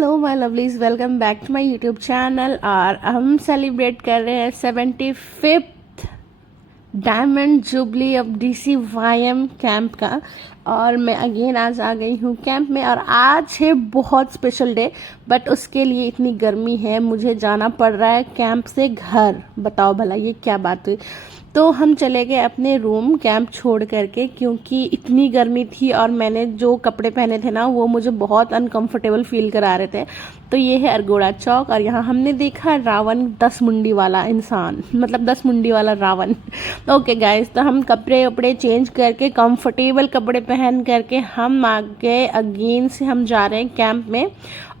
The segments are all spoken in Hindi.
Hello my lovelies, welcome back to my YouTube channel. और हम सेलिब्रेट कर रहे हैं 75th diamond jubilee of DCYM camp का। और मैं अगेन आज आ गई हूँ कैंप में, और आज है बहुत स्पेशल डे। बट उसके लिए इतनी गर्मी है, मुझे जाना पड़ रहा है कैंप से घर। बताओ भला ये क्या बात हुई। तो हम चले गए अपने रूम कैंप छोड़ करके, क्योंकि इतनी गर्मी थी और मैंने जो कपड़े पहने थे ना वो मुझे बहुत अनकंफर्टेबल फील करा रहे थे। तो ये है अरगोड़ा चौक, और यहाँ हमने देखा रावण 10 मुंडी वाला इंसान, मतलब 10 मुंडी वाला रावण। ओके गाइस, तो हम कपड़े वपड़े चेंज करके कंफर्टेबल कपड़े पहन करके हम आ गए। अगेन से हम जा रहे हैं कैंप में,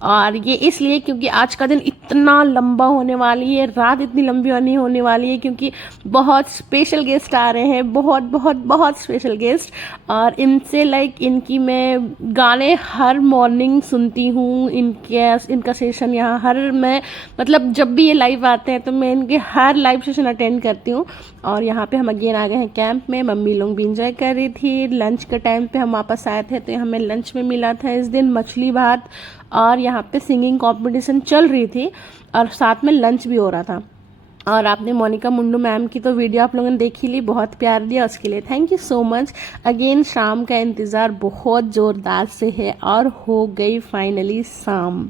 और ये इसलिए क्योंकि आज का दिन इतना लंबा होने वाली है, रात इतनी लंबी होने वाली है, क्योंकि बहुत स्पेशल गेस्ट आ रहे हैं, बहुत बहुत बहुत स्पेशल गेस्ट। और इनसे इनकी मैं गाने हर मॉर्निंग सुनती हूँ। इनका सेशन यहाँ मैं मतलब जब भी ये लाइव आते हैं तो मैं इनके हर लाइव सेशन अटेंड करती हूँ। और यहाँ पे हम अगेन आ गए हैं कैंप में। मम्मी लोग भी इंजॉय कर रही थी। लंच के टाइम पे हम वापस आए थे, तो हमें लंच में मिला था इस दिन मछली भात, और यहाँ पे सिंगिंग कंपटीशन चल रही थी और साथ में लंच भी हो रहा था। और आपने मोनिका मुंडू मैम की तो वीडियो आप लोगों ने देखी ली, बहुत प्यार दिया, उसके लिए thank you so much. Again शाम का इंतज़ार बहुत ज़ोरदार से है, और हो गई फाइनली शाम।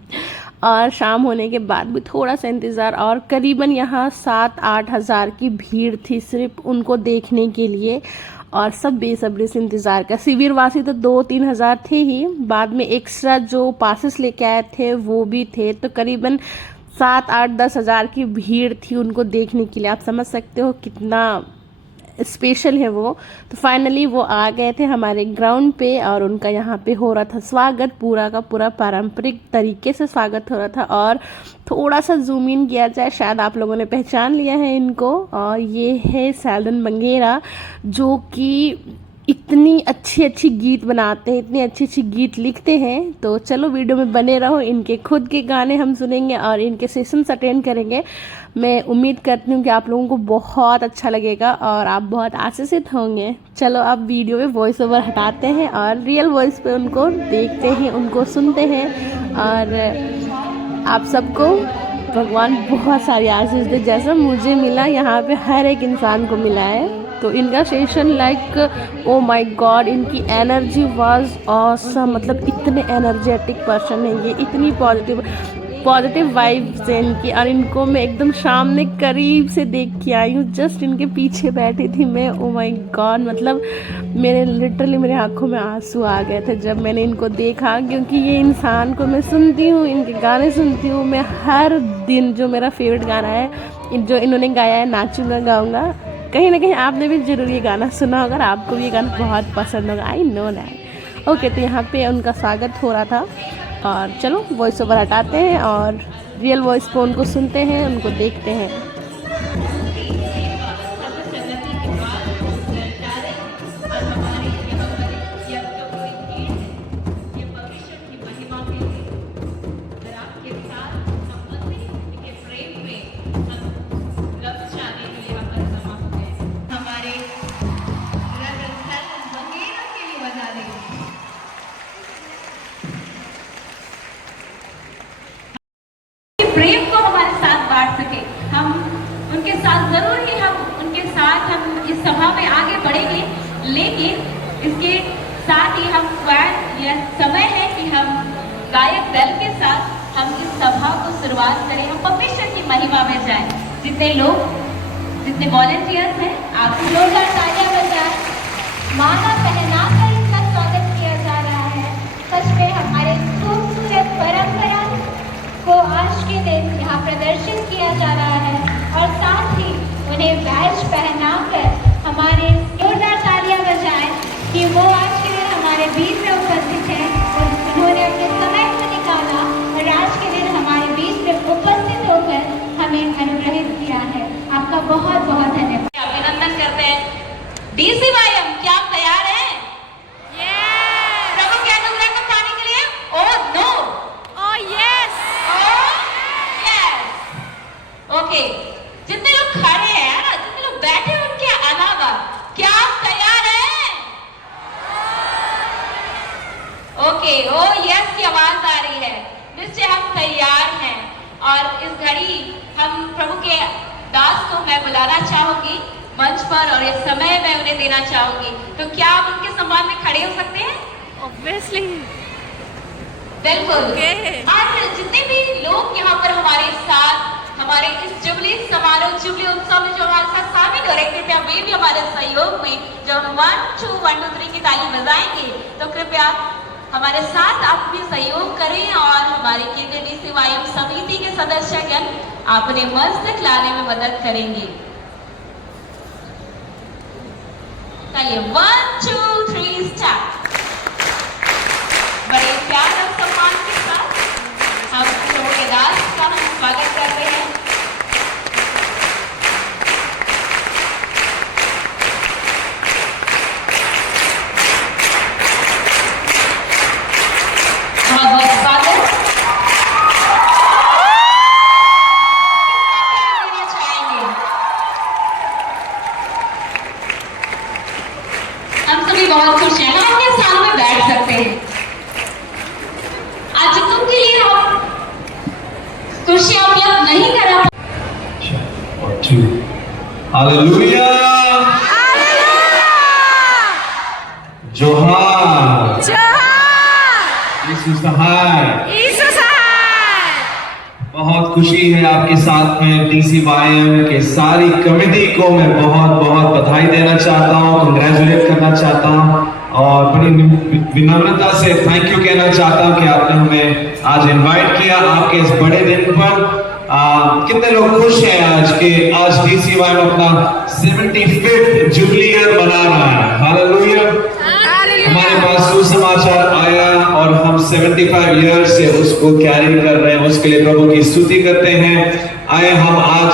और शाम होने के बाद भी थोड़ा सा इंतज़ार, और करीबन यहाँ 7-8 हज़ार की भीड़ थी सिर्फ उनको देखने के लिए। और सब बेसब्री से इंतज़ार का। शिविर वासी तो 2-3 हज़ार थे ही, बाद में एक्स्ट्रा जो पासेस लेके आए थे वो भी थे। तो करीबन 7-8-10 हज़ार की भीड़ थी उनको देखने के लिए। आप समझ सकते हो कितना स्पेशल है वो। तो फाइनली वो आ गए थे हमारे ग्राउंड पे, और उनका यहाँ पे हो रहा था स्वागत, पूरा का पूरा पारंपरिक तरीके से स्वागत हो रहा था। और थोड़ा सा जूम इन किया जाए, शायद आप लोगों ने पहचान लिया है इनको। और ये है सेल्डन बंगेरा, जो कि इतनी अच्छी अच्छी गीत बनाते हैं, इतनी अच्छी अच्छी गीत लिखते हैं। तो चलो वीडियो में बने रहो, इनके खुद के गाने हम सुनेंगे और इनके सेशंस अटेंड करेंगे। मैं उम्मीद करती हूँ कि आप लोगों को बहुत अच्छा लगेगा और आप बहुत आशीषित होंगे। चलो अब वीडियो में वॉइस ओवर हटाते हैं और रियल वॉइस पे उनको देखते हैं, उनको सुनते हैं। और आप सबको भगवान बहुत सारी आशीष दे, जैसा मुझे मिला यहाँ पे हर एक इंसान को मिला है। तो इनका सेशन ओ माय गॉड, इनकी एनर्जी वाज ऑसम। मतलब इतने एनर्जेटिक पर्सन है ये, इतनी पॉजिटिव वाइब्स है इनकी। और इनको मैं एकदम सामने करीब से देख के आई हूँ, जस्ट इनके पीछे बैठी थी मैं। ओ माय गॉड, मतलब लिटरली मेरे आंखों में आंसू आ गए थे जब मैंने इनको देखा, क्योंकि ये इंसान को मैं सुनती हूँ, इनके गाने सुनती हूँ मैं हर दिन। जो मेरा फेवरेट गाना है जो इन्होंने गाया है, नाचूंगा गाऊंगा, कहीं ना कहीं आपने भी जरूर ये गाना सुना होगा, आपको भी ये गाना बहुत पसंद होगा, आई नो दैट। ओके, तो यहाँ पे उनका स्वागत हो रहा था। और चलो वॉइस ओवर हटाते हैं और रियल वॉइस पे उनको सुनते हैं, उनको देखते हैं। प्रेम को हमारे साथ बांट सके, हम उनके साथ जरूर ही हम उनके साथ हम इस सभा में आगे बढ़ेंगे। लेकिन इसके साथ ही हम यह समय है कि हम गायक दल के साथ हम इस सभा को शुरुआत करें, हम परमेश्वर की महिमा में जाएं। जितने वॉलंटियर्स हैं, आप जोरदार तालियां बजाएं। माला पहनाकर इनका स्वागत किया जा रहा है। सच में हमारे खूबसूरत परंपरा को आज के दिन यहाँ प्रदर्शित किया जा रहा है, और साथ ही उन्हें बैज पहनाकर हमारे जोरदार तालियां बजाएं कि वो आज के दिन हमारे बीच में उपस्थित हैं और उन्होंने अपने समय को निकाला और आज के दिन हमारे बीच में उपस्थित होकर हमें अनुग्रहित किया है। आपका बहुत बहुत धन्यवाद, अभिनंदन करते हैं। DCYM, क्या आप तैयार हैं? और इस घड़ी हम प्रभु के दास को मैं बुलाना चाहूंगी मंच पर और इस समय मैं उन्हें देना चाहूंगी। तो क्या आप उनके सम्मान में खड़े हो सकते हैं? ऑब्वियसली बिल्कुल। Okay. और जितने भी लोग यहाँ पर हमारे साथ हमारे इस जुबली समारोह जुबली उत्सव में जो हमारे साथ शामिल हो रहे कृपया वे भी हमारे सहयोग में जब हम 1 2 1 2 3 की ताली बजाएंगे तो कृपया हमारे साथ आप भी सहयोग करें और हमारे केंद्रीय डीसीवाईएम समिति के सदस्यगण आप उन्हें मस्तक लाने में मदद करेंगे। चलिए 1 2 3 स्टार्ट। बड़े प्यार और सम्मान के साथ हम प्रभु के दास का हम स्वागत करते हैं। बहुत बहुत स्वागत देना चाहेंगे। हम सभी बहुत खुश हैं, हम अपने स्थानों में बैठ सकते हैं। आज जुम्मन के लिए हम कुर्सियां उपलब्ध नहीं करा। Or two. Hallelujah! Johar! यीशु बहुत खुशी है आपके साथ में डीसीवाईएम के सारी कमेटी को मैं बहुत बहुत बधाई देना चाहता हूँ, कंग्रेचुलेट करना चाहता हूँ और बड़ी विनम्रता से थैंक यू कहना चाहता हूँ कि आपने हमें आज इनवाइट किया आपके इस बड़े दिन पर। कितने लोग खुश हैं आज के आज डीसीवाईएम अपना 75th जुबली ईयर मना रहा है। हालेलुया! हमारे पास सुसमाचार आया और हम 75 ईयर से उसको कैरी कर रहे हैं, उसके लिए प्रभु की स्तुति करते हैं। आए हम आज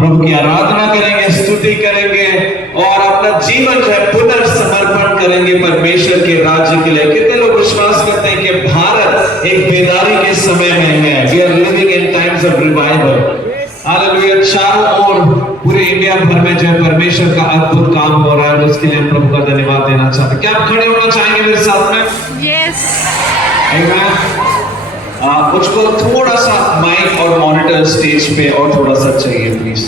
प्रभु की आराधना करेंगे, स्तुति करेंगे और अपना जीवन जो है पुनर्समर्पण करेंगे परमेश्वर के राज्य के लिए। कितने लोग विश्वास करते हैं कि भारत एक बेदारी के समय में है? We are living in times of revival. Hallelujah! चारों ओर पूरे इंडिया भर में जो है परमेश्वर का अद्भुत काम हो रहा है, उसके लिए हम प्रभु का धन्यवाद देना चाहते हैं। क्या आप खड़े होना चाहेंगे मेरे साथ में? यस। मुझको थोड़ा सा माइक और मॉनिटर स्टेज पे और थोड़ा सा चाहिए प्लीज।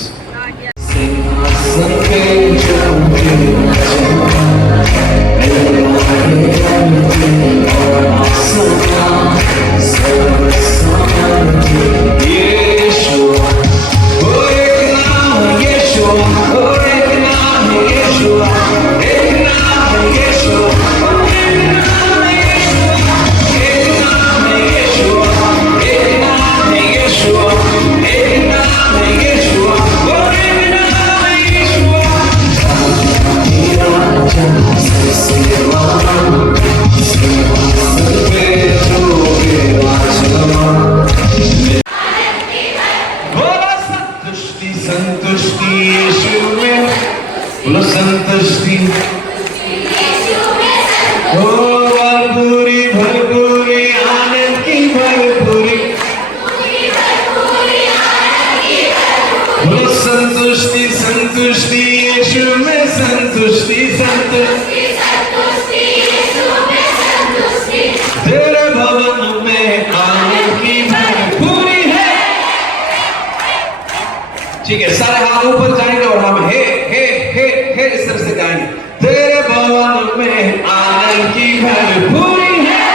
ठीक है, सारे हाथ ऊपर जाएंगे और हम हे हे हे हे इस तरह से गाएंगे। तेरे भवन में आनंद की भरपूरी है।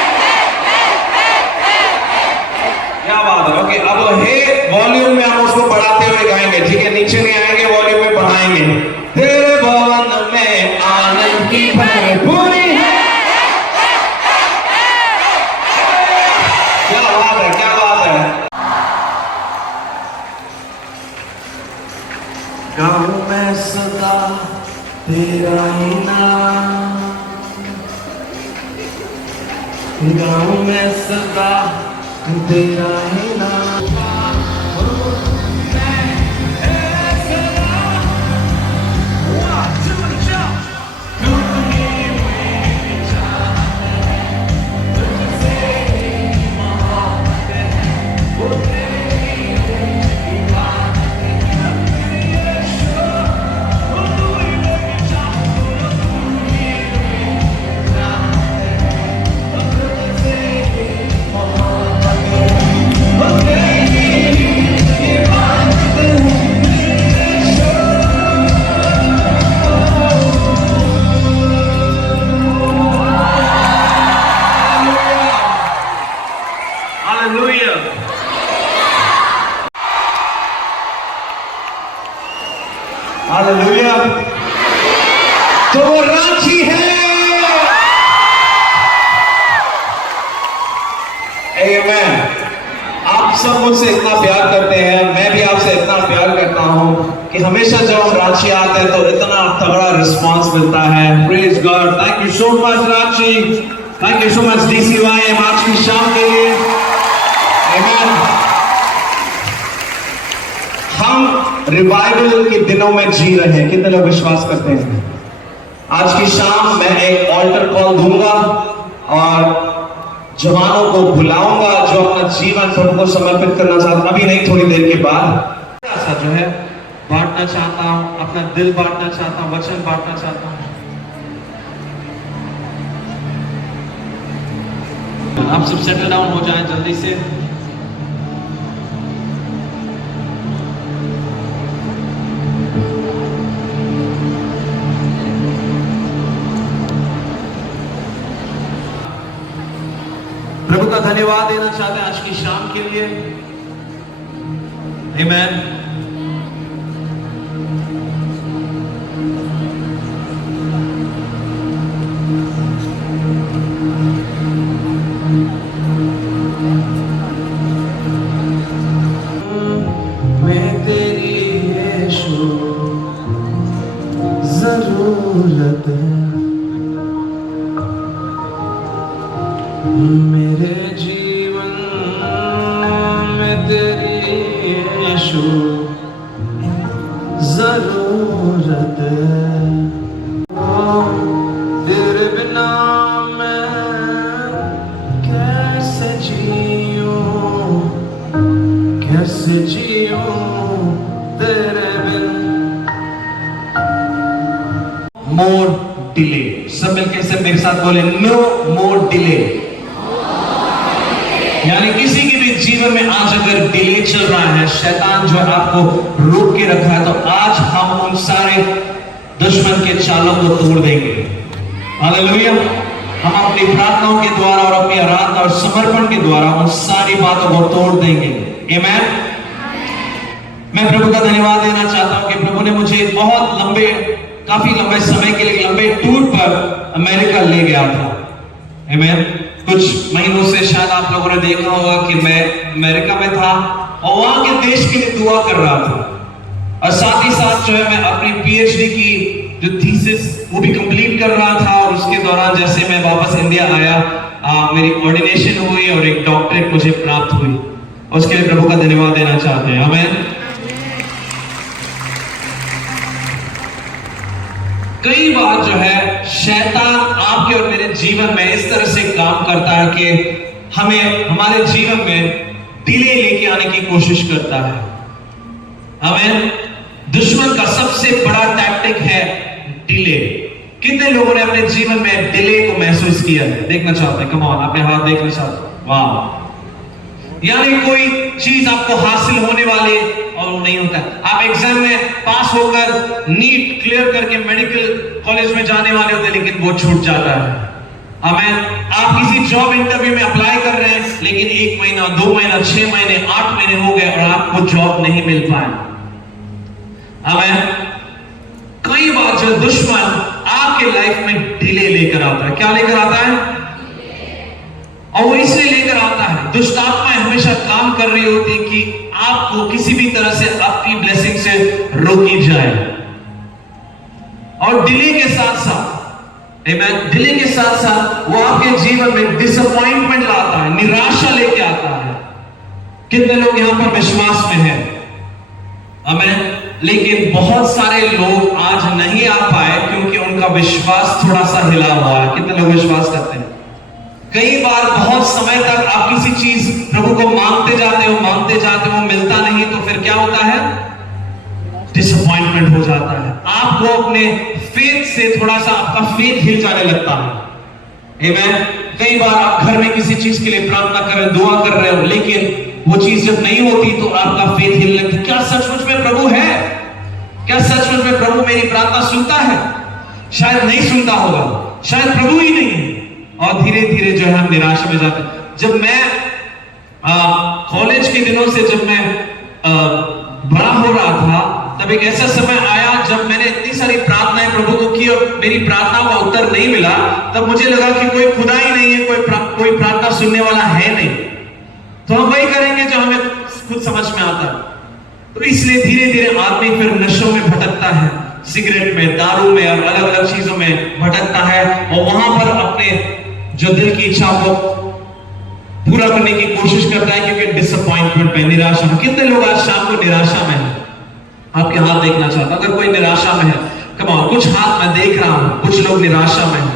क्या बात है। ओके, अब हे वॉल्यूम में हम उसको बढ़ाते हुए गाएंगे। ठीक है, नीचे नहीं आएंगे, वॉल्यूम में बढ़ाएंगे। तेरे भवन में आनंद की भरपूरी है। क्या बात है, क्या बात है। गाऊं मैं सदा तेरा ही नाम, गाऊं मैं सदा तेरा ही नाम। Oh hallelujah. हालेलुया। तो वो रांची है। आमीन। आप सब मुझसे इतना प्यार करते हैं, मैं भी आपसे इतना प्यार करता हूं कि हमेशा जब हम रांची आते हैं तो इतना तगड़ा रिस्पांस मिलता है। Praise God. Thank you so much Ranchi, thank you so much DCYM आज की शाम के लिए। आमीन। हम रिवाइवल के दिनों में जी रहे हैं, कितने लोग विश्वास करते हैं? आज की शाम मैं एक ऑल्टर कॉल दूंगा और जवानों को बुलाऊंगा जो अपना जीवन प्रभु को समर्पित करना चाहते, अभी नहीं थोड़ी देर के बाद ऐसा जो है बांटना चाहता हूं, अपना दिल बांटना चाहता हूं, वचन बांटना चाहता हूं। आप सब सेटल डाउन हो जाएं जल्दी से। प्रभु का धन्यवाद देना चाहते हैं आज की शाम के लिए। आमीन। मैं तेरी यीशु जरूरत है, मेरे जीवन में तेरी यीशु जरूरत है। ओ तेरे बिना मैं कैसे जीऊं, कैसे जीऊं तेरे बिन। मोर डिले। सब मिलकर से मेरे साथ बोले, नो मोर डिले। यानी किसी के भी जीवन में आज अगर डिले चल रहा है, शैतान जो है आपको रोक के रखा है, तो आज हम उन सारे दुश्मन के चालों को तोड़ देंगे। हालेलुया। हम अपनी प्रार्थनाओं के द्वारा और अपनी आराधना और समर्पण के द्वारा उन सारी बातों को तोड़ देंगे। आमीन। मैं प्रभु का धन्यवाद देना चाहता हूं कि प्रभु ने मुझे काफी लंबे समय के लिए लंबे टूर पर अमेरिका ले गया था। आमीन। कुछ महीनों से शायद आप लोगों ने देखा होगा कि मैं अमेरिका में था और वहां के देश के लिए दुआ कर रहा था, और साथ ही साथ जो है मैं अपनी PhD की जो थीसिस वो भी कंप्लीट कर रहा था। और उसके दौरान जैसे मैं वापस इंडिया आया, मेरी ऑर्डिनेशन हुई और एक डॉक्टरेट मुझे प्राप्त हुई। उसके लिए प्रभु का धन्यवाद देना चाहते हैं। आमीन। कई बार जो है शैतान आपके और मेरे जीवन में इस तरह से काम करता है कि हमें हमारे जीवन में डिले लेके आने की कोशिश करता है। हमें दुश्मन का सबसे बड़ा टैक्टिक है डिले। कितने लोगों ने अपने जीवन में डिले को महसूस किया है? देखना चाहते हैं? कम ऑन, अपने हाथ देखना चाहते हैं? वाह। यानी कोई चीज आपको हासिल होने वाली और नहीं होता। आप एग्जाम में पास होकर नीट क्लियर करके मेडिकल कॉलेज में जाने वाले होते, लेकिन वो छूट जाता है। आप किसी जॉब इंटरव्यू में अप्लाई कर रहे हैं, लेकिन 1 महीना, 2 महीना, 6 महीने, 8 महीने हो गए और आपको जॉब नहीं मिल पाया। कई बार जो दुश्मन आपके लाइफ में डिले लेकर आता है, क्या लेकर आता है? और वो इसलिए लेकर आता है, दुष्ट आत्माएं हमेशा काम कर रही होती है कि आपको किसी भी तरह से आपकी ब्लेसिंग से रोकी जाए। और डिले के साथ साथ डिले के साथ साथ वो आपके जीवन में डिसअपॉइंटमेंट लाता है, निराशा लेके आता है। कितने लोग यहां पर विश्वास में हैं? आमीन। लेकिन बहुत सारे लोग आज नहीं आ पाए क्योंकि उनका विश्वास थोड़ा सा हिला हुआ है। कितने लोग विश्वास करते हैं? कई बार बहुत समय तक आप किसी चीज प्रभु को मांगते जाते हो, मिलता नहीं, तो फिर क्या होता है? डिसअपॉइंटमेंट हो जाता है। आपको अपने फेथ से थोड़ा सा आपका फेथ हिल जाने लगता है। आमीन। कई बार आप घर में किसी चीज के लिए प्रार्थना कर रहे हो, दुआ कर रहे हो, लेकिन वो चीज जब नहीं होती तो आपका फेथ हिलने लगता है। क्या सचमुच में प्रभु है? क्या सचमुच में प्रभु मेरी प्रार्थना सुनता है? शायद नहीं सुनता होगा, शायद प्रभु ही नहीं है। और धीरे धीरे जो है हम निराशा में जाते हैं। जब मैं के दिनों से जब मैं बड़ा हो रहा था, तब एक ऐसा समय आया जब मैंने इतनी सारी प्रार्थनाएं प्रभु को की और मेरी प्रार्थनाओं का उत्तर नहीं मिला। तब मुझे लगा कि कोई खुदा ही नहीं है, कोई प्रार्थना सुनने वाला है नहीं, तो हम वही करेंगे जो हमें खुद समझ में आता है। तो इसलिए धीरे धीरे आदमी फिर नशों में भटकता है, सिगरेट में, दारू में और अलग अलग चीजों में भटकता है, और वहां पर अपने जो दिल की इच्छा को पूरा करने की कोशिश करता है, क्योंकि डिसअपॉइंटमेंट में, निराशा में। कितने लोग आज शाम को निराशा में हैं? आपके हाथ देखना चाहता हूं, अगर कोई निराशा में है, कम ऑन, कुछ हाथ मैं देख रहा हूं, कुछ लोग निराशा में हैं।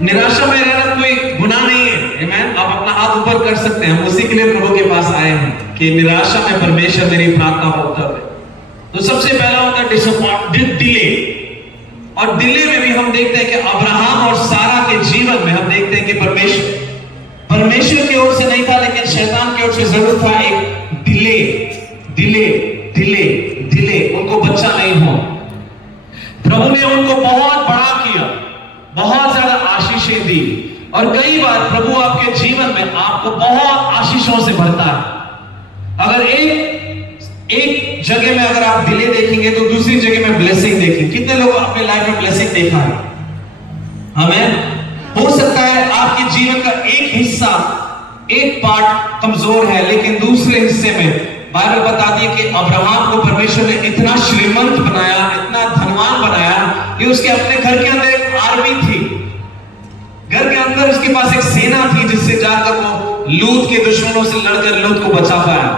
निराशा में रहना कोई गुनाह नहीं है, आमीन। आप अपना हाथ ऊपर कर सकते हैं, हम उसी के लिए प्रभु के पास आए हैं कि निराशा में परमेश्वर मेरी प्रार्थना का उत्तर दे। तो सबसे पहला होता है डिसअपॉइंटमेंट, डिले। और डिले में भी हम देखते हैं कि अब्राहम और सारा के जीवन में हम देखते हैं कि परमेश्वर की ओर से नहीं था, लेकिन शैतान की ओर से जरूर था एक डिले, डिले, डिले, डिले। उनको बच्चा नहीं हो। प्रभु ने उनको बहुत बड़ा किया, बहुत ज्यादा आशीषें दी, और कई बार प्रभु आपके जीवन में आपको बहुत आशीषों से भरता है। अगर एक जगह में अगर आप डिले देखेंगे तो दूसरी जगह में ब्लेसिंग देखेंगे। कितने लोग अपने लाइफ में ब्लेसिंग देखा है? हमें हो सकता है आपके जीवन का एक हिस्सा, एक पार्ट कमजोर है, लेकिन दूसरे हिस्से में बाइबल बताती है कि अब्राहम को परमेश्वर ने इतना श्रीमंत बनाया, इतना धनवान बनाया कि उसके अपने घर के अंदर एक आर्मी थी, घर के अंदर उसके पास एक सेना थी, जिससे जाकर वो लूत के दुश्मनों से लड़कर लूत को बचा पाया।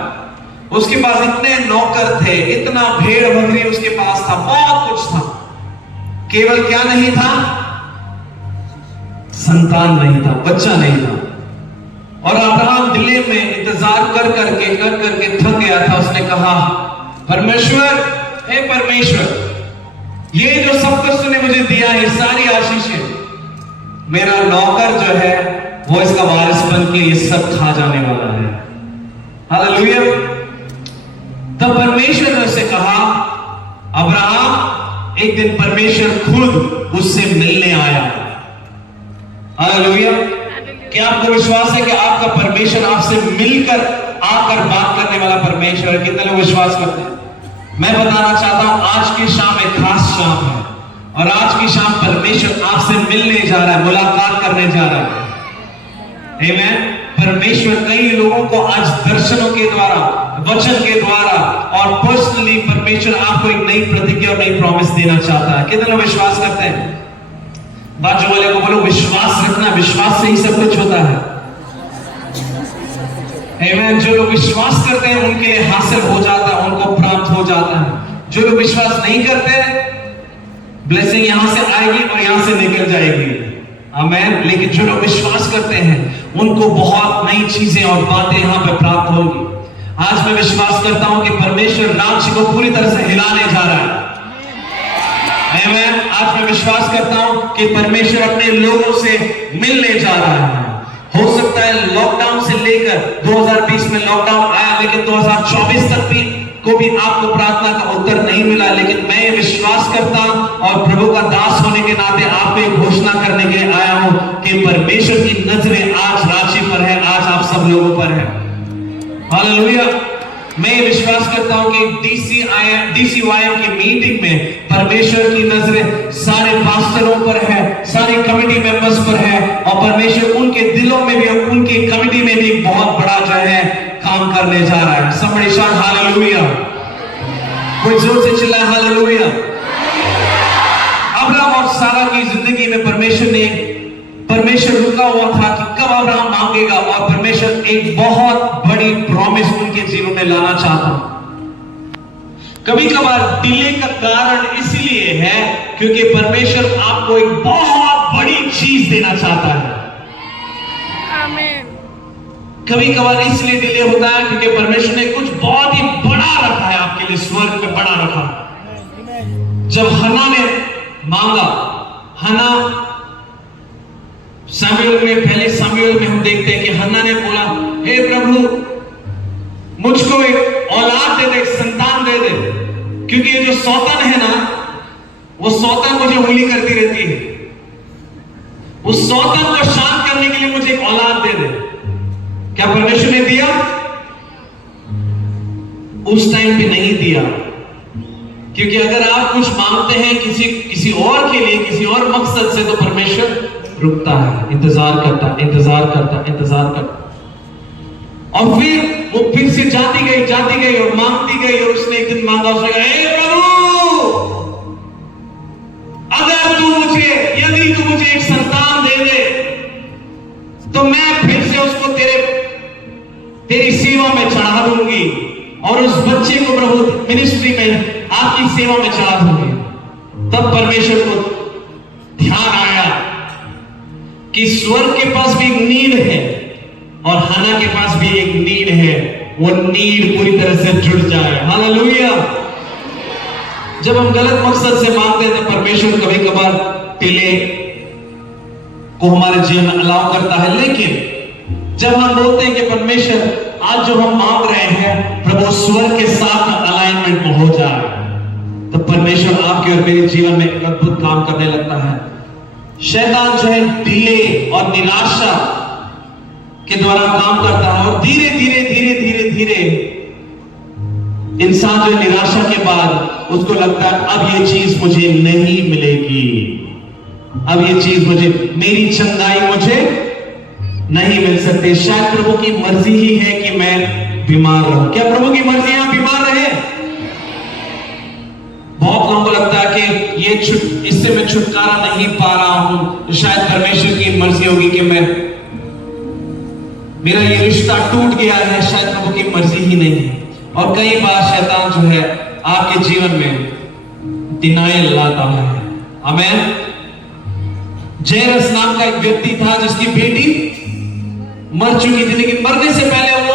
उसके पास इतने नौकर थे, इतना भेड़ बकरी उसके पास था, बहुत कुछ था। केवल क्या नहीं था? संतान नहीं था, बच्चा नहीं था। और अब्राहम डिले में इंतजार कर करके थक गया था। उसने कहा, परमेश्वर, हे परमेश्वर, ये जो सब कुछ तूने मुझे दिया है, सारी आशीषें, मेरा नौकर जो है वो इसका वारिस बन के ये सब खा जाने वाला है। हालेलुया। तब परमेश्वर ने उससे कहा, अब्राहम, एक दिन परमेश्वर खुद उससे मिलने आया। हालेलुया। क्या आपको विश्वास है कि आपका परमेश्वर आपसे मिलकर आकर बात करने वाला परमेश्वर है? कितने लोग विश्वास करते हैं? मैं बताना चाहता हूं, आज की शाम एक खास शाम है, और आज की शाम परमेश्वर आपसे मिलने जा रहा है, मुलाकात करने जा रहा है। आमीन। परमेश्वर कई लोगों को आज दर्शनों के द्वारा, वचन के द्वारा और पर्सनली परमेश्वर आपको एक नई प्रतिज्ञा और नई प्रॉमिस देना चाहता है। कितने लोग विश्वास करते हैं? बाजू वाले को बोलो, विश्वास रखना, विश्वास से ही सब कुछ होता है। आमीन। जो लोग विश्वास करते हैं उनके लिए हासिल हो जाता है, उनको प्राप्त हो जाता है। जो लोग विश्वास नहीं करते, ब्लेसिंग यहां से आएगी और यहां से निकल जाएगी। आमीन। लेकिन जो लोग विश्वास करते हैं उनको बहुत नई चीजें और बातें यहां पे प्राप्त होंगी। आज मैं विश्वास करता हूं कि परमेश्वर राज्य को पूरी तरह से हिलाने जा रहा है। आमीन। आज मैं विश्वास करता हूं कि परमेश्वर अपने लोगों से मिलने जा रहा है। हो सकता है लॉकडाउन से लेकर 2020 में लॉकडाउन आया, लेकिन 2024 तक भी को भी आपको प्रार्थना का उत्तर नहीं मिला, लेकिन मैं ये विश्वास करता और प्रभु का दास होने के नाते आपको एक घोषणा करने के लिए आया हूं कि परमेश्वर की नजरें आज राज्य पर है, आज आप सब लोगों पर है। हालेलुया। मैं ये विश्वास करता हूं कि DCYM की मीटिंग में परमेश्वर की नजरें सारे पास्टरों पर है, सारे कमेटी मेंबर्स पर है, और परमेश्वर उनके दिलों में भी, उनकी कमेटी में भी बहुत बड़ा जो है काम करने जा रहा है। Somebody shout hallelujah. कोई जोर से चिल्लाए हालेलुया। अब्राहम और सारा की जिंदगी में परमेश्वर रुका हुआ था कि कब अब्राहम मांगेगा, और परमेश्वर एक बहुत बड़ी प्रॉमिस उनके जीवन में लाना चाहता। कभी कभार डिले का कारण इसलिए है क्योंकि परमेश्वर आपको एक बहुत बड़ी चीज देना चाहता है। कभी कभार इसलिए डिले होता है क्योंकि परमेश्वर ने कुछ बहुत ही बड़ा रखा है आपके लिए, स्वर्ग में बड़ा रखा। जब हन्ना ने मांगा, हन्ना पहले सामुएल में हम देखते हैं कि हन्ना ने बोला, हे प्रभु, मुझको एक औलाद दे दे, एक संतान दे दे, क्योंकि ये जो सौतन है ना, वो सौतन मुझे उंगली करती रहती है। उस सौतन को शांत करने के लिए मुझे एक औलाद दे दे। क्या परमेश्वर ने दिया? उस टाइम पे नहीं दिया। क्योंकि अगर आप कुछ मांगते हैं किसी और के लिए, किसी और मकसद से, तो परमेश्वर रुकता है, इंतजार करता है। और फिर वो फिर से जाती गई और मांगती गई, और उसने एक दिन मांगा, उसने कहा, हे प्रभु, यदि तू मुझे एक संतान दे दे, तो मैं फिर से उसको तेरी सेवा में चढ़ा दूंगी, और उस बच्चे को प्रभु मिनिस्ट्री में आपकी सेवा में चढ़ा दूंगी। तब परमेश्वर को ध्यान आया कि स्वर्ग के पास भी एक नीड है और हन्ना के पास भी एक नीड है, वो नीड पूरी तरह से जुड़ जाए। हालेलुया। जब हम गलत मकसद से मांगते हैं तो परमेश्वर कभी कभार डिले को हमारे जीवन में अलाउ करता है, लेकिन जब हम बोलते हैं कि परमेश्वर आज जो हम मांग रहे हैं प्रभु स्वर्ग के साथ अलाइनमेंट में हो जाए, तो परमेश्वर आपके और मेरे जीवन में एक अद्भुत काम करने लगता है। शैतान जो है डिले और निराशा के द्वारा काम करता है, और धीरे धीरे इंसान जो निराशा के बाद उसको लगता है अब ये चीज मुझे नहीं मिलेगी, अब ये चीज मुझे, मेरी चंगाई मुझे नहीं मिल सकती। शायद प्रभु की मर्जी ही है कि मैं बीमार रहूं। क्या प्रभु की मर्जी है आप बीमार रहे? बहुत लोगों को लगता है कि इससे मैं छुटकारा नहीं पा रहा हूं, तो शायद परमेश्वर की मर्जी होगी कि मेरा ये रिश्ता टूट गया है, शायद प्रभु की मर्जी ही नहीं है। और कई बार शैतान जो है आपके जीवन में डिनायल लाता है। आमीन। जैरस नाम का एक व्यक्ति था जिसकी बेटी मर चुकी थी, लेकिन मरने से पहले वो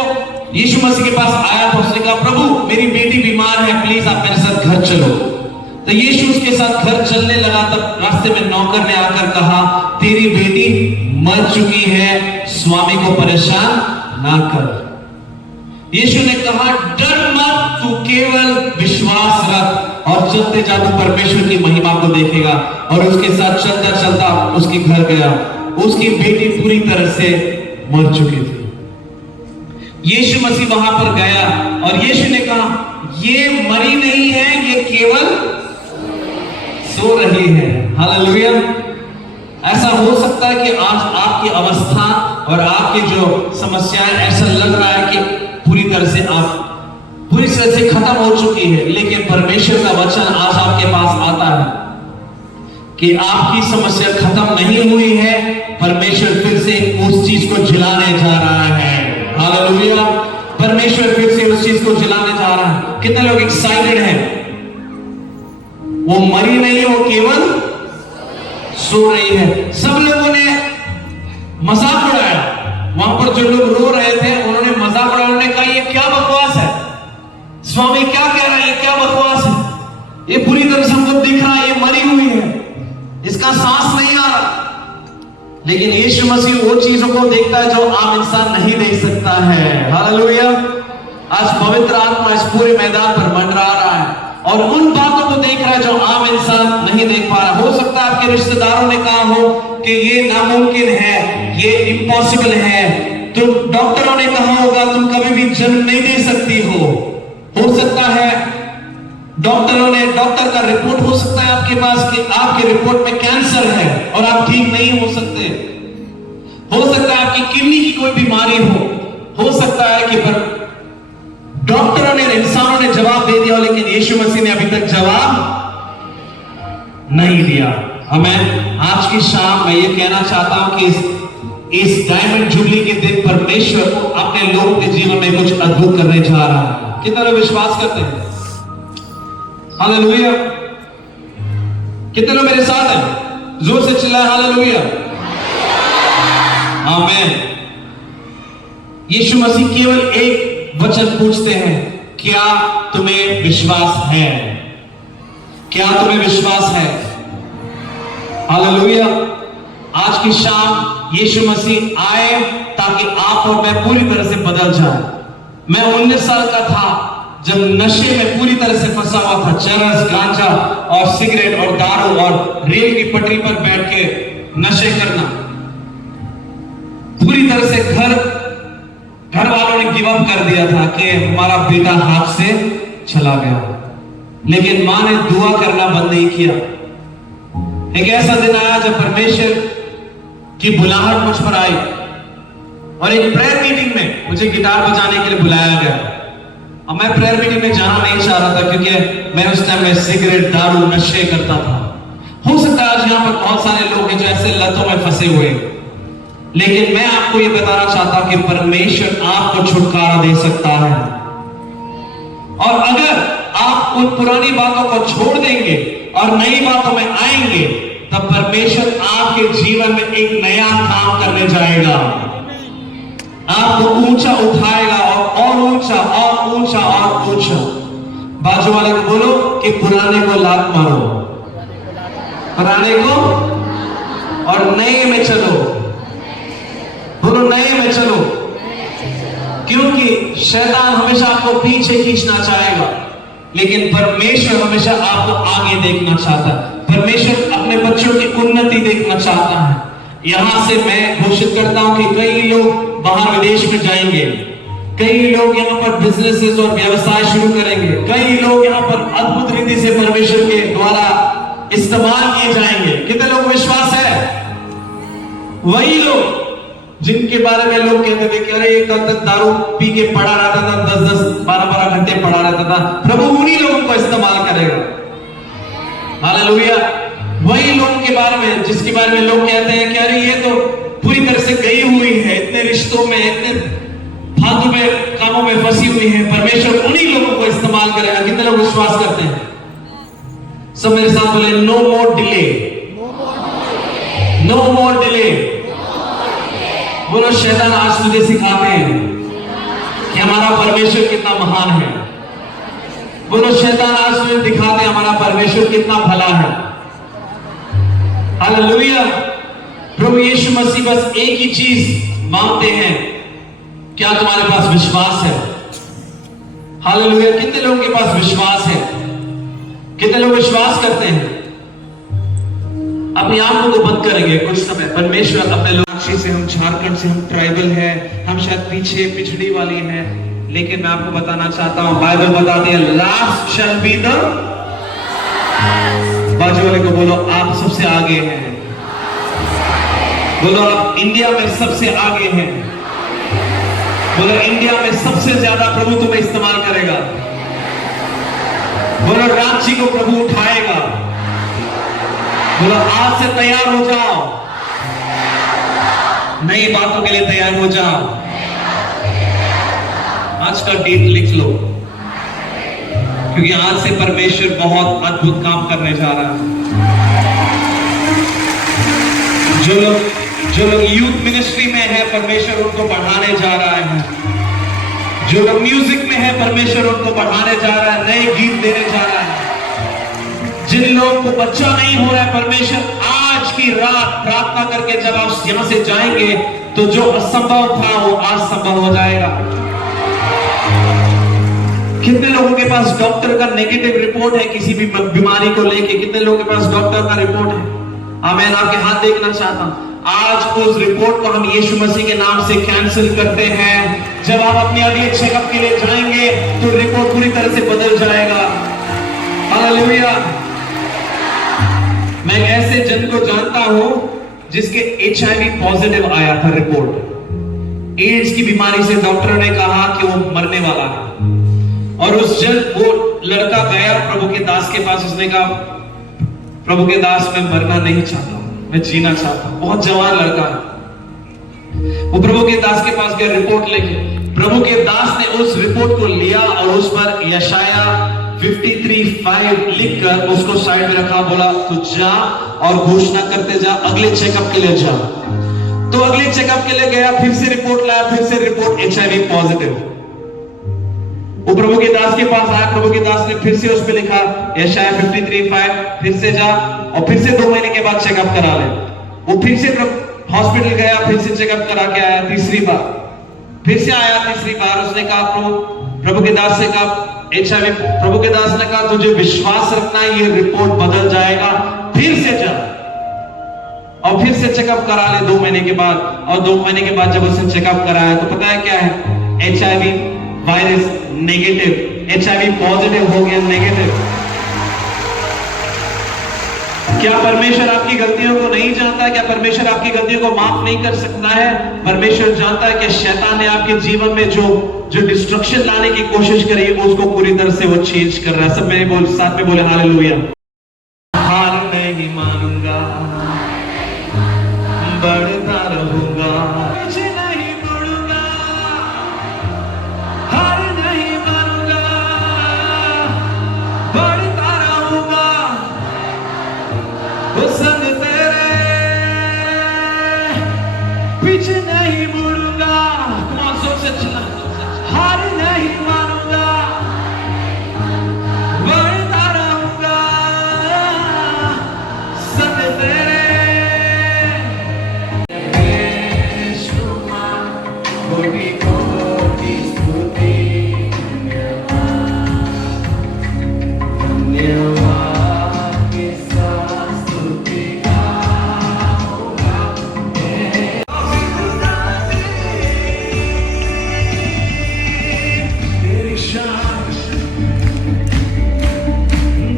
यीशु मसीह के पास आया था। उसने कहा, प्रभु मेरी बेटी बीमार है, प्लीज आप मेरे साथ घर चलो। तो यीशु उसके साथ घर चलने लगा, तब रास्ते में नौकर ने आकर कहा, तेरी बेटी मर चुकी है, स्वामी को परेशान ना कर। यीशु ने कहा, डर मत, तू केवल विश्वास रख और चलते जा तू परमेश्वर की महिमा को देखेगा। और उसके साथ चलता चलता उसके घर गया। उसकी बेटी पूरी तरह से मर चुकी थी। यीशु मसीह वहां पर गया और यीशु ने कहा, ये मरी नहीं है, ये केवल सो रही है। हालेलुया। ऐसा हो सकता है कि आज आपकी अवस्था और आपकी जो समस्याएं, ऐसा लग रहा है कि पूरी तरह से खत्म हो चुकी है, लेकिन परमेश्वर का वचन आज आपके पास आता है कि आपकी समस्या खत्म नहीं हुई है, परमेश्वर फिर से उस चीज को जिलाने जा रहा है। हालेलुया। परमेश्वर फिर से उस चीज को जिलाने जा रहा है। कितने लोग एक्साइटेड हैं? वो मरी नहीं, वो केवल सो रही है। सब लोगों ने मजाक उड़ाया, वहां पर जो लोग रो रहे थे उन्होंने मजाक उड़ाया, उन्होंने कहा, ये क्या बकवास है, स्वामी क्या कह रहा है, ये क्या बकवास है, ये पूरी तरह से हमको दिख रहा है ये मरी हुई है, इसका सांस नहीं आ रहा। लेकिन यीशु मसीह वो चीजों को देखता है जो आम इंसान नहीं देख सकता है। हालेलुया। आज पवित्र आत्मा इस पूरे मैदान पर मंडरा रहा है और उन बातों को देख रहा है जो आम इंसान नहीं देख पा रहा। हो सकता है आपके रिश्तेदारों ने कहा हो कि ये नामुमकिन है, ये इम्पॉसिबल है, तो डॉक्टरों ने कहा होगा तुम कभी भी जन्म नहीं दे सकती हो सकता है डॉक्टर का रिपोर्ट हो सकता है आपके पास कि आपके रिपोर्ट में कैंसर है और आप ठीक नहीं हो सकते। हो सकता है आपकी किडनी की कोई बीमारी हो सकता है कि डॉक्टरों ने, इंसानों ने जवाब दे दिया, लेकिन यीशु मसीह ने अभी तक जवाब नहीं दिया। हमें आज की शाम मैं ये कहना चाहता हूं कि इस डायमंड जुबली के दिन परमेश्वर अपने लोगों के जीवन में कुछ अद्भुत करने जा रहा है। कितना लोग विश्वास करते हैं? हालेलुया। कितने लोग मेरे साथ हैं? जोर से चिल्लाए हालेलुया। आमीन। यीशु मसीह केवल एक वचन पूछते हैं, क्या तुम्हें विश्वास है? क्या तुम्हें विश्वास है? हालेलुया। आज की शाम यीशु मसीह आए ताकि आप और मैं पूरी तरह से बदल जाए। मैं 19 साल का था जब नशे में पूरी तरह से फंसा हुआ था। चरस, गांजा और सिगरेट और दारू और रेल की पटरी पर बैठ के नशे करना। पूरी तरह से घर वालों ने उन्होंने गिव अप कर दिया था कि हमारा बेटा हाथ से चला गया, लेकिन मां ने दुआ करना बंद नहीं किया। एक ऐसा दिन आया जब परमेश्वर की बुलाहट मुझ पर आई और एक प्रेयर मीटिंग में मुझे गिटार बजाने के लिए बुलाया गया। और मैं प्रेयर मीटिंग में जाना नहीं चाह रहा था क्योंकि मैं उस टाइम में सिगरेट, दारू, नशे करता था। हो सकता है आज यहाँ पर बहुत सारे लोग हैं जो ऐसे लतों में फंसे हुए हैं, लेकिन मैं आपको ये बताना चाहता हूं कि परमेश्वर आपको छुटकारा दे सकता है। और अगर आप उन पुरानी बातों को छोड़ देंगे और नई बातों में आएंगे, तब परमेश्वर आपके जीवन में एक नया काम करने जाएगा। आपको ऊंचा उठाएगा और ऊंचा और ऊंचा और ऊंचा। बाजू वाले को बोलो कि पुराने को लात मारो, पुराने को, और नए में चलो। बोलो नए में चलो, क्योंकि शैतान हमेशा आपको पीछे खींचना चाहेगा, लेकिन परमेश्वर हमेशा आपको आगे देखना चाहता है। परमेश्वर अपने बच्चों की उन्नति देखना चाहता है। यहां से मैं घोषित करता हूं कि कई लोग बाहर विदेश में जाएंगे, कई लोग यहाँ पर बिजनेसेस और व्यवसाय शुरू करेंगे, कई लोग यहाँ पर अद्भुत रीति से परमेश्वर के द्वारा इस्तेमाल किए जाएंगे। कितने लोग विश्वास है? वही लोग जिनके बारे में लोग कहते थे कि अरे कल तक दारू पी के पड़ा रहता था, 10-10, 12-12 घंटे पड़ा रहता था, प्रभु उन्हीं लोगों को इस्तेमाल करेगा। हालेलुया। वही लोगों के बारे में जिसके बारे में लोग कहते हैं कि अरे ये तो पूरी तरह से गई हुई है, इतने रिश्तों में, इतने फालतू में कामों में फंसी हुई है, परमेश्वर उन्हीं लोगों को इस्तेमाल करेगा। कितने लोग विश्वास करते हैं? सब मेरे साथ बोले, no more delay, no more delay. बोलो शैतान आज तुझे सिखाते हैं कि हमारा परमेश्वर कितना महान है। बोलो शैतान आज तुझे दिखाते हैं हमारा परमेश्वर कितना भला है। हालेलुया। प्रभु यीशु मसीह बस एक ही चीज मांगते हैं, क्या तुम्हारे पास विश्वास है? हालेलुया। कितने लोगों के पास विश्वास है? कितने लोग विश्वास करते हैं? अपनी आंखों को बंद करेंगे कुछ समय। परमेश्वर अपने लोग से, हम झारखंड से, हम ट्राइबल हैं, हम शायद पीछे पिछड़ी वाली हैं, लेकिन मैं आपको बताना चाहता हूं, बाइबल बताती है लास्ट शैल बी द। बाजू वाले को बोलो आप सबसे आगे हैं। बोलो आप इंडिया में सबसे आगे हैं। बोलो इंडिया में सबसे ज्यादा प्रभु तुम्हें इस्तेमाल करेगा। बोलो रांची को प्रभु उठाएगा। बोलो आज से तैयार हो जाओ, नई बातों के लिए तैयार हो जाओ। आज का डेट लिख लो, क्योंकि आज से परमेश्वर बहुत अद्भुत काम करने जा रहा है। जो लोग यूथ मिनिस्ट्री में है, परमेश्वर उनको बढ़ाने जा रहा है। जो लोग म्यूजिक में है, परमेश्वर उनको बढ़ाने जा रहा है, नए गीत देने जा रहा है। जिन लोगों को बच्चा नहीं हो रहा है, परमेश्वर आज की रात प्रार्थना करके जब आप यहां से जाएंगे तो जो असंभव था वो आज संभव हो जाएगा। कितने लोगों के पास डॉक्टर का नेगेटिव रिपोर्ट है किसी भी बीमारी को लेके? कितने लोगों के पास डॉक्टर का रिपोर्ट है? मैं आपके हाथ देखना चाहता हूं। आज उस रिपोर्ट को हम यीशु मसीह के नाम से कैंसिल करते हैं। जब आप अपने अगले चेकअप के लिए जाएंगे तो रिपोर्ट पूरी तरह से बदल जाएगा। हालेलुया। मैं ऐसे जन को जानता हूं जिसके HIV पॉजिटिव आया था रिपोर्ट। एड्स की बीमारी से डॉक्टर ने कहा कि वो मरने वाला है, और उस जन वो लड़का गया प्रभु के दास के पास। उसने कहा प्रभु के दास मैं मरना नहीं चाहता, मैं जीना चाहता हूं। बहुत जवान लड़का है। वो प्रभु के दास के पास गया रिपोर्ट लेके। प्रभु के दास ने उस रिपोर्ट को लिया और उस पर यशाया 53:5 लिखकर उसको साइड में रखा। बोला तू जा और घोषणा करते जा, अगले चेकअप के लिए जा। तो अगले चेकअप के लिए गया, फिर से रिपोर्ट लाया, फिर से रिपोर्ट HIV पॉजिटिव। वो प्रभु के दास के पास आया। प्रभु के दास ने फिर से उस पे लिखा यशाया 53:5, फिर से जा और फिर से 2 महीने के बाद चेकअप करा ले। वो फिर से हॉस्पिटल गया, फिर से चेकअप करा के आया। तीसरी बार फिर से आया, तीसरी बार उसने कहा प्रभु के दास से कहा HIV। प्रभु के दास ने कहा तुझे विश्वास रखना है, ये रिपोर्ट बदल जाएगा, फिर से जा और फिर से चेकअप करा ले 2 महीने के बाद। और 2 महीने के बाद जब उसने चेकअप कराया तो पता है क्या है? HIV virus negative, HIV positive हो गया नेगेटिव। क्या परमेश्वर आपकी गलतियों को नहीं जानता? क्या परमेश्वर आपकी गलतियों को माफ नहीं कर सकता है? परमेश्वर जानता है कि शैतान ने आपके जीवन में जो डिस्ट्रक्शन लाने की कोशिश करी है उसको पूरी तरह से वो चेंज कर रहा है। सब में साथ में बोले हालेलुया। हार नहीं मानूंगा, बढ़ता रहूंगा, पीछे नहीं मुड़ूंगा, हार नहीं मानूंगा, बढ़ता रहूंगा, वो संग तेरे, पीछे नहीं मुड़ूंगा। सबसे अच्छा, हार नहीं मानूंगा, बढ़ता रहूंगा, संग तेरे। कोटि कोटि स्तुति, धन्यवाद के साथ स्तुति गाऊंगा। तेरी शान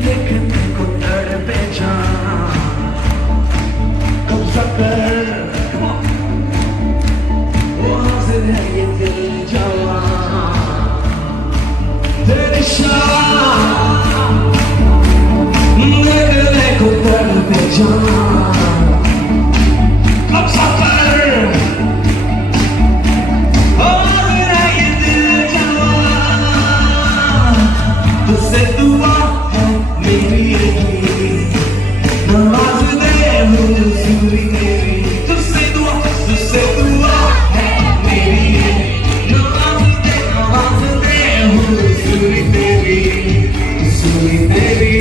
देखने को तड़पे जान, कब्जा कर वो हाजिर है ये दिल जवान। तेरी शान देखने को तड़पे जान, कब्जा कर वो हाजिर है ये दिल जवान। तुझसे दुआ है मेरी, नमाज दे हुजूरी मेरी। तुझसे दुआ है मेरी, नमाज दे हुजूरी तेरी, हुजूरी तेरी।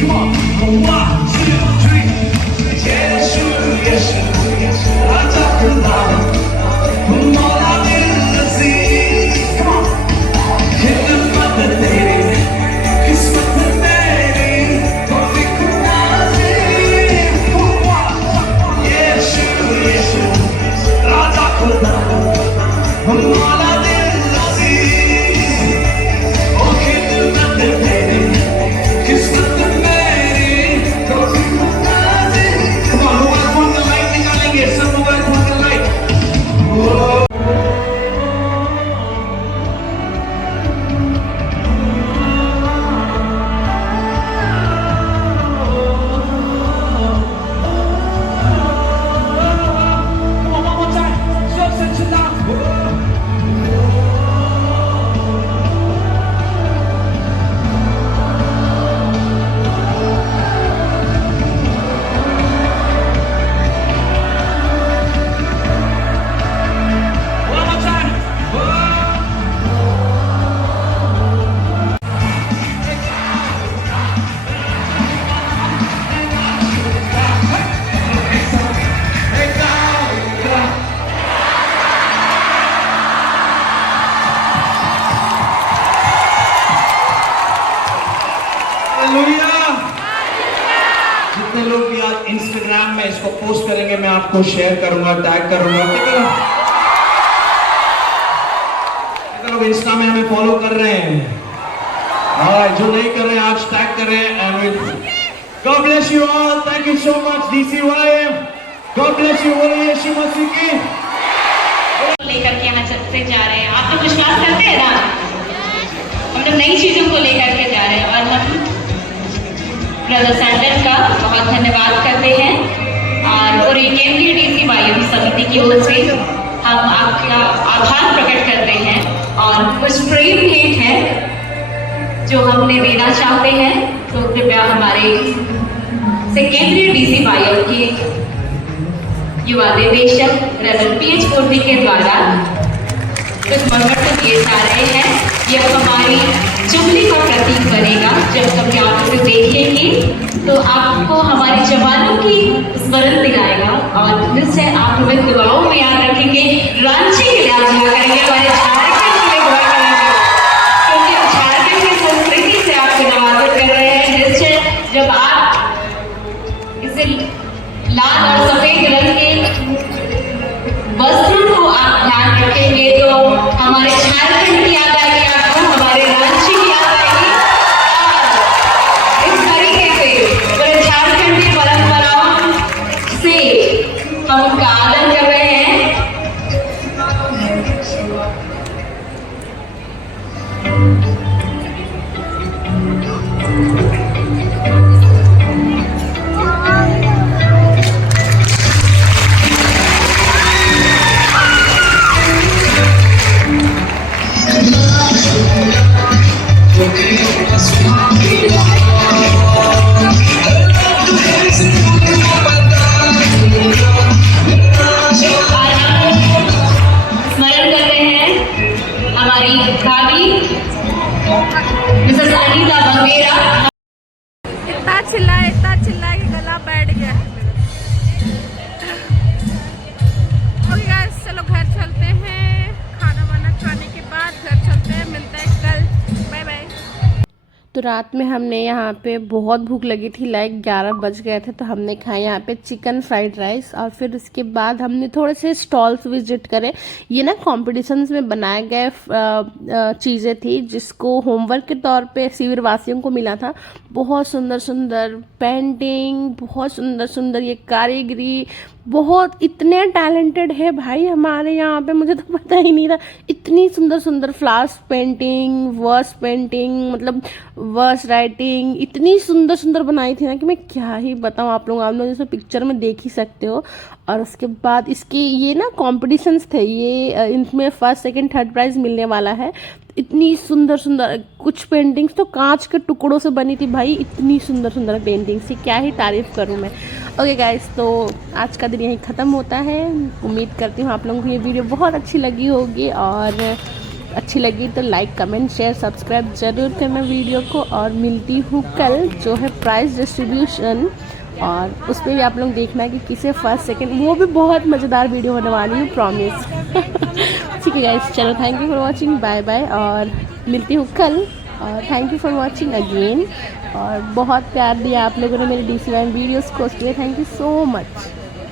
Come on, 1, 2, 3. यीशु यीशु राजा खुदा, मौला दिल अज़ीज़। Come on, खिदमत तेरी, किस्मत मेरी, तौफीक नाज़ीर। यीशु यीशु राजा खुदा, मौला दिल अज़ीज़। ओ खिदमत तेरी, किस्मत मेरी, तौफीक नाज़ीर। Come on, मोबाइल फोन का लाइट निकालेंगे, सब मोबाइल फोन का light. Come on, one more time. सबसे चिल्ला। One more time. हालेलुया। जितने लोग भी आज इंस्टाग्राम में इसको पोस्ट करेंगे मैं आपको शेयर करूंगा, टैग करूंगा। कितने लोग इंस्टा में हमें फॉलो कर रहे हैं? और जो नहीं कर रहे हैं आज टैग कर रहे हैं। God bless you all. Thank you so much DCYM. God bless you. बोलो यीशु मसीह की। लेकर के यहाँ चलते जा रहे हैं। आप तो विश्वास करते हैं ना? हम लोग नई चीजों को लेकर के जा रहे हैं और हम ब्रदर सैंडल का बहुत धन्यवाद करते हैं और पूरी केंद्रीय DCYM समिति की ओर से हम आपका आभार प्रकट करते हैं और कुछ प्रेम भेंट है जो हमने देना चाहते हैं। तो कृपया हमारे से केंद्रीय DCYM के युवा निदेशक रेवरेंड PH पूर्वी के द्वारा कुछ मनोरथ किए जा रहे हैं। यह हमारी जुबली का प्रतीक बनेगा। जब कभी आप इसे देखेंगे तो आपको हमारे जवानों की स्मरण दिलाएगा और निश्चय आप हमें दुआओं में याद रखेंगे। रांची के लिए आज दुआ करेंगे, हमारे झारखंड के लिए दुआ करेंगे, क्योंकि झारखंड की संस्कृति से आपको नवाजा कर रहे हैं। निश्चय जब आप इसे लाल और सफेद रंग के वस्त्रों को आप ध्यान रखेंगे तो हमारी भाभी मिसेस अनीता बंगेरा। इतना चिल्लाए कि गला बैठ गया है मेरा। ओके गाइस, चलो घर चलते हैं, खाना वाना खाने के बाद घर चलते हैं, मिलते हैं कल, बाय बाय। तो रात में हमने यहाँ पे बहुत भूख लगी थी, लाइक 11 बज गए थे, तो हमने खाया यहाँ पे चिकन फ्राइड राइस, और फिर उसके बाद हमने थोड़े से स्टॉल्स विजिट करे। ये ना कॉम्पिटिशन्स में बनाए गए चीज़ें थी, जिसको होमवर्क के तौर पे शिविर वासियों को मिला था। बहुत सुंदर सुंदर पेंटिंग, बहुत सुंदर सुंदर ये कारीगरी, बहुत इतने टैलेंटेड है भाई हमारे यहाँ पे, मुझे तो पता ही नहीं था। इतनी सुंदर सुंदर फ्लावर्स पेंटिंग, वर्स पेंटिंग, मतलब वर्स राइटिंग इतनी सुंदर सुंदर बनाई थी ना कि मैं क्या ही बताऊँ आप लोग जैसे पिक्चर में देख ही सकते हो। और उसके बाद इसके ये ना कॉम्पिटिशन्स थे, ये इनमें फर्स्ट सेकंड थर्ड प्राइज़ मिलने वाला है। इतनी सुंदर सुंदर कुछ पेंटिंग्स तो कांच के टुकड़ों से बनी थी भाई, इतनी सुंदर सुंदर पेंटिंग्स थी, क्या ही तारीफ़ करूँ मैं। ओके गाइस, तो आज का दिन यहीं ख़त्म होता है। उम्मीद करती हूँ आप लोगों को ये वीडियो बहुत अच्छी लगी होगी, और अच्छी लगी तो लाइक कमेंट शेयर सब्सक्राइब ज़रूर करना वीडियो को। और मिलती हूँ कल जो है प्राइज़ डिस्ट्रीब्यूशन, और उस पर भी आप लोग देखना है कि किसे फर्स्ट सेकंड, वो भी बहुत मज़ेदार वीडियो होने वाली है, प्रॉमिस। ठीक है गाइस, चलो thank you for watching, bye bye, और मिलती हूँ कल, और thank you for watching again. और बहुत प्यार दिया आप लोगों ने मेरे DCYM वीडियोस को, उसके लिए थैंक यू सो मच।